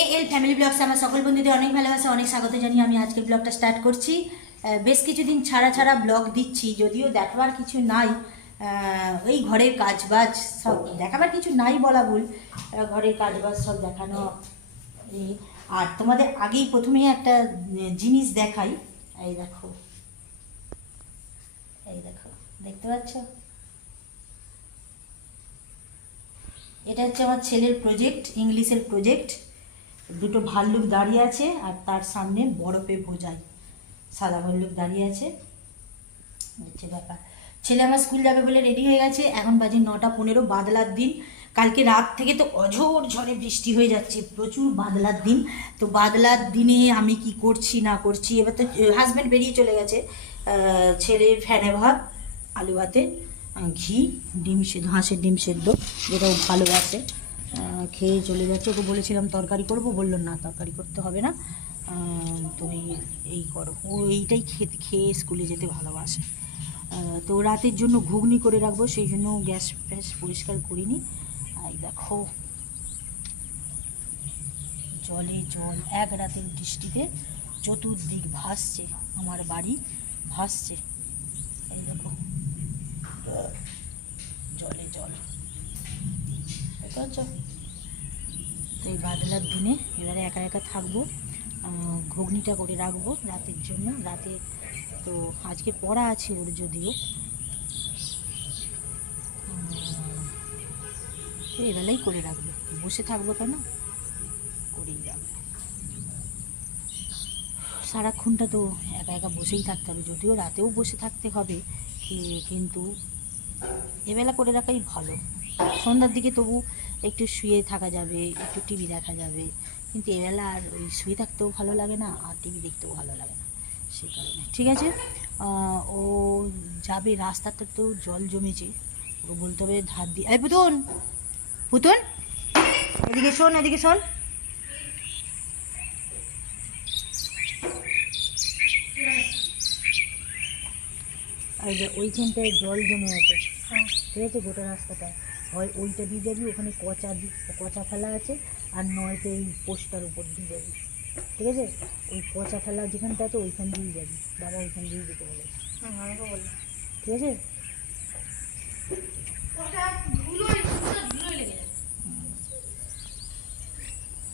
এ এল family ব্লগসে আমার সকল বন্ধুদের অনেক ভালোবাসা, অনেক স্বাগত জানিয়ে আমি আজকের ব্লগটা স্টার্ট করছি। বেশ কিছুদিন ছাড়া ছাড়া ব্লগ দিচ্ছি, যদিও দেখাবার কিছু নাই। ওই ঘরের কাজবাজ সব, দেখাবার কিছু নাই বলা ভুল। ঘরের কাজবাজ সব দেখানো আর তোমাদের আগেই প্রথমেই একটা জিনিস দেখাই। এই দেখো। এই দেখো, দেখতে পাচ্ছ? এটা হচ্ছে আমার ছেলের প্রজেক্ট ইংলিশের প্রজেক্ট দুটো ভাল্লুক দাঁড়িয়ে আছে আর তার সামনে বরফে ভোজায় সাদা ভাল্লুক দাঁড়িয়ে আছে। হচ্ছে ব্যাপার। ছেলে আমার স্কুল যাবে বলে রেডি হয়ে গেছে। এখন বাজে নটা পনেরো, বাদলার দিন। কালকে রাত থেকে তো অঝোর ঝড়ে বৃষ্টি হয়ে যাচ্ছে, প্রচুর বাদলার দিন। তো বাদলার দিনে আমি কি করছি, না করছি? এবার তো হাজব্যান্ড বেরিয়ে চলে গেছে। ছেলে ফ্যানে ভাত, আলু ভাতে, ঘি, ডিম সেদ্ধ, হাঁসের ডিম সেদ্ধ, যেটা ভালোবাসে। খেয়ে চলে যাচ্ছে ওকে বলেছিলাম, তরকারি করব? বলল, না, তরকারি করতে হবে না। তুমি এই করো। ও এইটাই খেতে, খেয়ে স্কুলে যেতে ভালোবাসে। তো রাতের জন্য ঘুগনি করে রাখব, সেই জন্য গ্যাস ফ্যাস পরিষ্কার করিনি। এই দেখো, জলে জল, এক রাতের বৃষ্টিতে চতুর্দিক ভাসছে, আমার বাড়ি ভাসছে। এই দেখো, জলে জল। তো এই বাদলার দিনে এবারে একা একা থাকব ঘুগনিটা করে রাখব রাতের জন্য। রাতে তো আজকে পড়া আছে ওর যদিও। তো এবেলাই করে রাখব। বসে থাকব কেন? করেই রাখব সারাক্ষণটা তো একা একা বসেই থাকতে হবে। যদিও রাতেও বসে থাকতে হবে কিন্তু এবেলা করে রাখাই ভালো। সন্ধ্যার দিকে তবু একটু শুয়ে থাকা যাবে একটু টিভি দেখা যাবে। কিন্তু এবেলা আর ওই শুয়ে থাকতেও ভালো লাগে না আর টিভি দেখতেও ভালো লাগে না। সেই কারণে। ঠিক আছে? ও যাবে রাস্তাটা তো জল জমেছে। ওকে বলতে হবে ধার দিয়ে এই পুতুন পুতুন এদিকে শোন এদিকে শোন। আর ওইখানটায় জল জমে আছে। ঠিক আছে গোটা রাস্তাটা। হয় ওইটা দিয়ে যাবি ওখানে কচা কচা ফেলা আছে আর নয়তো এই পোস্টার উপর দিয়ে যাবি। ঠিক আছে? ওই কচা ফেলা যেখানটা তো ওইখান দিয়ে যাবি। বাবা ওইখান দিয়ে যেতে বলেছে। ঠিক আছে?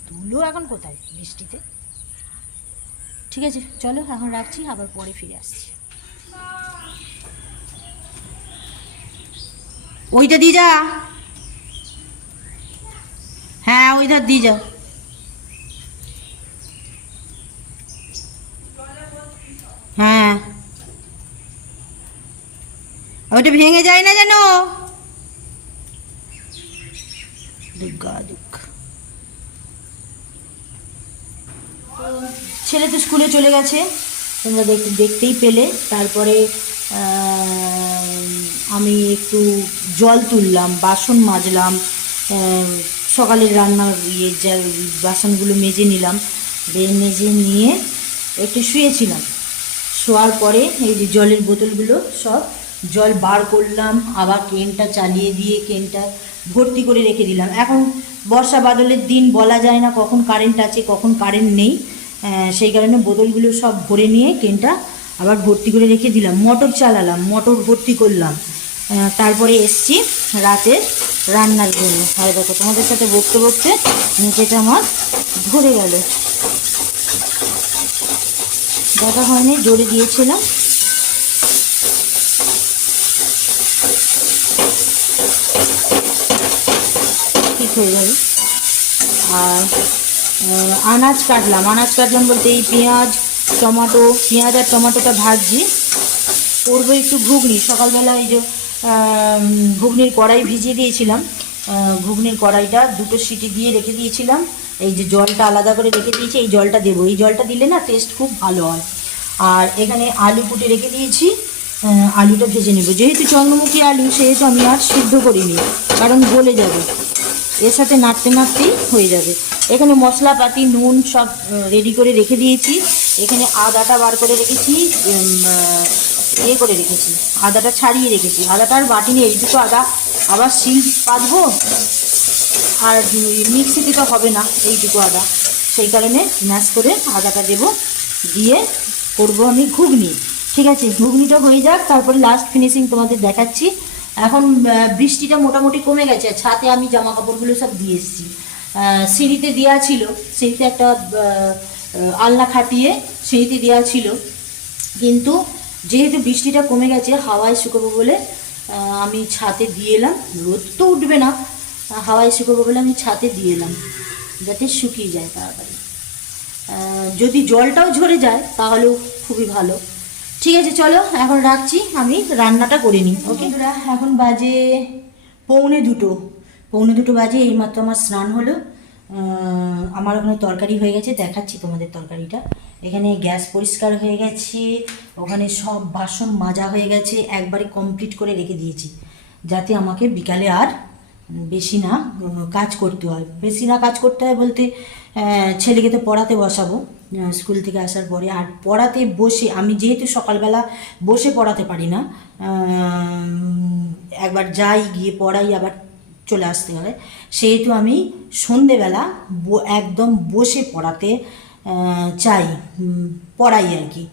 ধুলো এখন কোথায়? বৃষ্টিতে? ঠিক আছে চলো এখন রাখছি আবার পরে ফিরে আসছি। ওইটা দিয়ে হ্যাঁ ওইটা দিয়ে যা হ্যাঁ। ওইটা ভেঙে যায় না যেন? দুঃখ ছেলে তো স্কুলে চলে গেছে। তোমরা দেখতে দেখতেই পেলে। তারপরে আমি একটু জল তুললাম, বাসন মাজলাম সকালের রান্নার ইয়ে যা বাসনগুলো মেজে নিলাম মেজে নিয়ে একটু শুয়েছিলাম। শোয়ার পরে এই যে জলের বোতলগুলো সব জল বার করলাম, আবার কেনটা চালিয়ে দিয়ে কেনটা ভর্তি করে রেখে দিলাম। এখন বর্ষা বাদলের দিন বলা যায় না কখন কারেন্ট আছে, কখন কারেন্ট নেই। সেই কারণে বোতলগুলো সব ভরে নিয়ে কেনটা আবার ভর্তি করে রেখে দিলাম। মোটর চালালাম, মোটর ভর্তি করলাম। তারপরে এসছি রাতে রান্নার জন্য। হয় দেখো, তোমাদের সাথে বকতে বকতে নিচেটা আমার ধরে গেল। দেখা হয়নি জোরে দিয়েছিলাম। ঠিক হয়ে যাবে আর আনাজ কাটলাম। আনাজ কাটলাম বলতে এই পেঁয়াজ, টমাটো, পেঁয়াজ আর টমেটোটা ভাজছি। করব একটু ঘুগনি। সকালবেলা এই যে ঘুগনির কড়াই ভিজিয়ে দিয়েছিলাম। ঘুগনির কড়াইটা দুটো সিটি দিয়ে রেখে দিয়েছিলাম। এই যে জলটা আলাদা করে রেখে দিয়েছি, এই জলটা দেবো। এই জলটা দিলে না টেস্ট খুব ভালো হয়। আর এখানে আলু কুটে রেখে দিয়েছি। আলুটা ভেজে নেব। যেহেতু চন্দ্রমুখী আলু, সেহেতু আমি আর সিদ্ধ করিনি, কারণ গলে যাবে। এর সাথে নাড়তে নাড়তেই হয়ে যাবে। এখানে মশলাপাতি, নুন সব রেডি করে রেখে দিয়েছি। এখানে আদাটা বার করে রেখেছি। ইয়ে করে রেখেছি। আদাটা ছাড়িয়ে রেখেছি। আদাটা আর বাটি নেই এই দুটো আদা আবার শিল পাতবো আর মিক্সিতে তো হবে না এইটুকু আদা। সেই কারণে ম্যাশ করে আদাটা দেব। দিয়ে করব আমি ঘুগনি। ঠিক আছে, ঘুগনিটা হয়ে যাক, তারপরে লাস্ট ফিনিশিং তোমাদের দেখাচ্ছি। এখন বৃষ্টিটা মোটামুটি কমে গেছে। ছাতে আমি জামা কাপড়গুলো সব দিয়ে এসেছি। সিঁড়িতে দেওয়া ছিল। সিঁড়িতে একটা আলনা খাটিয়ে সিঁড়িতে দেওয়া ছিল। কিন্তু যেহেতু বৃষ্টিটা কমে গেছে, হাওয়ায় শুকোবো বলে আমি ছাতে দিয়ে এলাম। রোদ তো উঠবে না হাওয়ায় শুকোবো বলে আমি ছাতে দিয়ে এলাম, যাতে শুকিয়ে যায় তাড়াতাড়ি। যদি জলটাও ঝরে যায়, তাহলেও খুবই ভালো। ঠিক আছে, চলো, এখন রাখছি, আমি রান্নাটা করে নিই ওকে এখন বাজে পৌনে দুটো। পৌনে দুটো বাজে, এইমাত্র আমার স্নান হলো। আমার ওখানে তরকারি হয়ে গেছে, দেখাচ্ছি তোমাদের তরকারিটা। এখানে গ্যাস পরিষ্কার হয়ে গেছে, ওখানে সব বাসন মাজা হয়ে গেছে, একবারে কমপ্লিট করে রেখে দিয়েছি। যাতে আমাকে বিকালে আর বেশি না কাজ করতে হয়। বেশি না কাজ করতে হয় বলতে ছেলেকে তো পড়াতে বসাবো স্কুল থেকে আসার পরে। আর পড়াতে বসে, আমি যেহেতু সকালবেলা বসে পড়াতে পারি না একবার যাই, গিয়ে পড়াই, আবার চলে আসতে হয় সেহেতু আমি সন্ধেবেলা একদম বসে পড়াতে চাই পড়াই আর কি,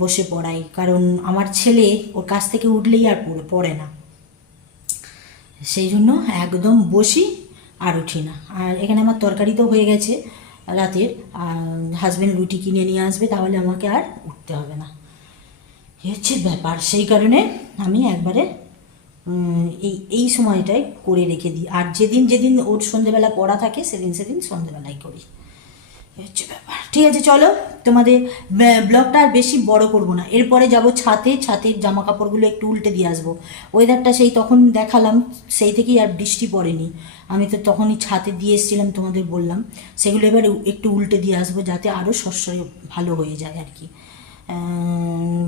বসে পড়াই। কারণ আমার ছেলে ওর কাছ থেকে উঠলেই আর পড়ে পড়ে না। সেই জন্য একদম বসি আর উঠি না। আর এখানে আমার তরকারি তো হয়ে গেছে রাতের। আর হাজব্যান্ড রুটি কিনে নিয়ে আসবে, তাহলে আমাকে আর উঠতে হবে না। হচ্ছে ব্যাপার। সেই কারণে আমি একবারে এই এই সময়টাই করে রেখে দিই। আর যেদিন যেদিন ওর সন্ধেবেলা পড়া থাকে, সেদিন সেদিন সন্ধেবেলায় করি। হচ্ছে ব্যাপার। ঠিক আছে, চলো। তোমাদের ব্লগটা আর বেশি বড় করব না। এরপরে যাব ছাতে। ছাতের জামা কাপড়গুলো একটু উল্টে দিয়ে আসব। ওয়েদারটা সেই তখন দেখালাম। সেই থেকেই আর বৃষ্টি পড়েনি। আমি তো তখনই ছাতে দিয়ে এসেছিলাম তোমাদের বললাম। সেগুলো এবার একটু উল্টে দিয়ে আসব যাতে আরও শস্য ভালো হয়ে যায় আর কি।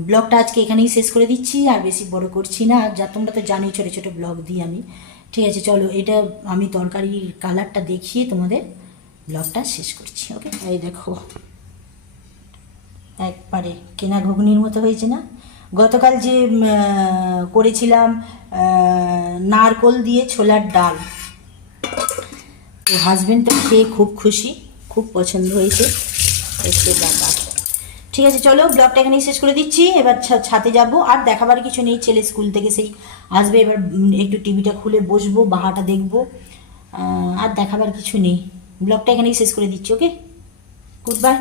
ব্লগটা আজকে এখানেই শেষ করে দিচ্ছি, আর বেশি বড় করছি না। যা তোমরা তো জানোই ছোটো ছোটো ব্লগ দিই আমি। ঠিক আছে, চলো এটা আমি তরকারির কালারটা দেখিয়ে তোমাদের ব্লগটা শেষ করছি, ওকে? এই দেখো। একবারে কেনা ঘুগনির মতো হয়েছে না? গতকাল যে করেছিলাম নারকোল দিয়ে ছোলার ডাল। তো খেয়ে খুব খুশি, খুব পছন্দ হয়েছে। হচ্ছে ব্যাপার ঠিক আছে, চলো ব্লগটা এখানেই শেষ করে দিচ্ছি। এবার ছাতে যাব। আর দেখাবার কিছু নেই, ছেলে স্কুল থেকে সেই আসবে। এবার একটু টিভিটা খুলে বসবো, বাহাটা দেখব। আর দেখাবার কিছু নেই। ব্লগটা এখানেই শেষ করে দিচ্ছি, ওকে? Good bye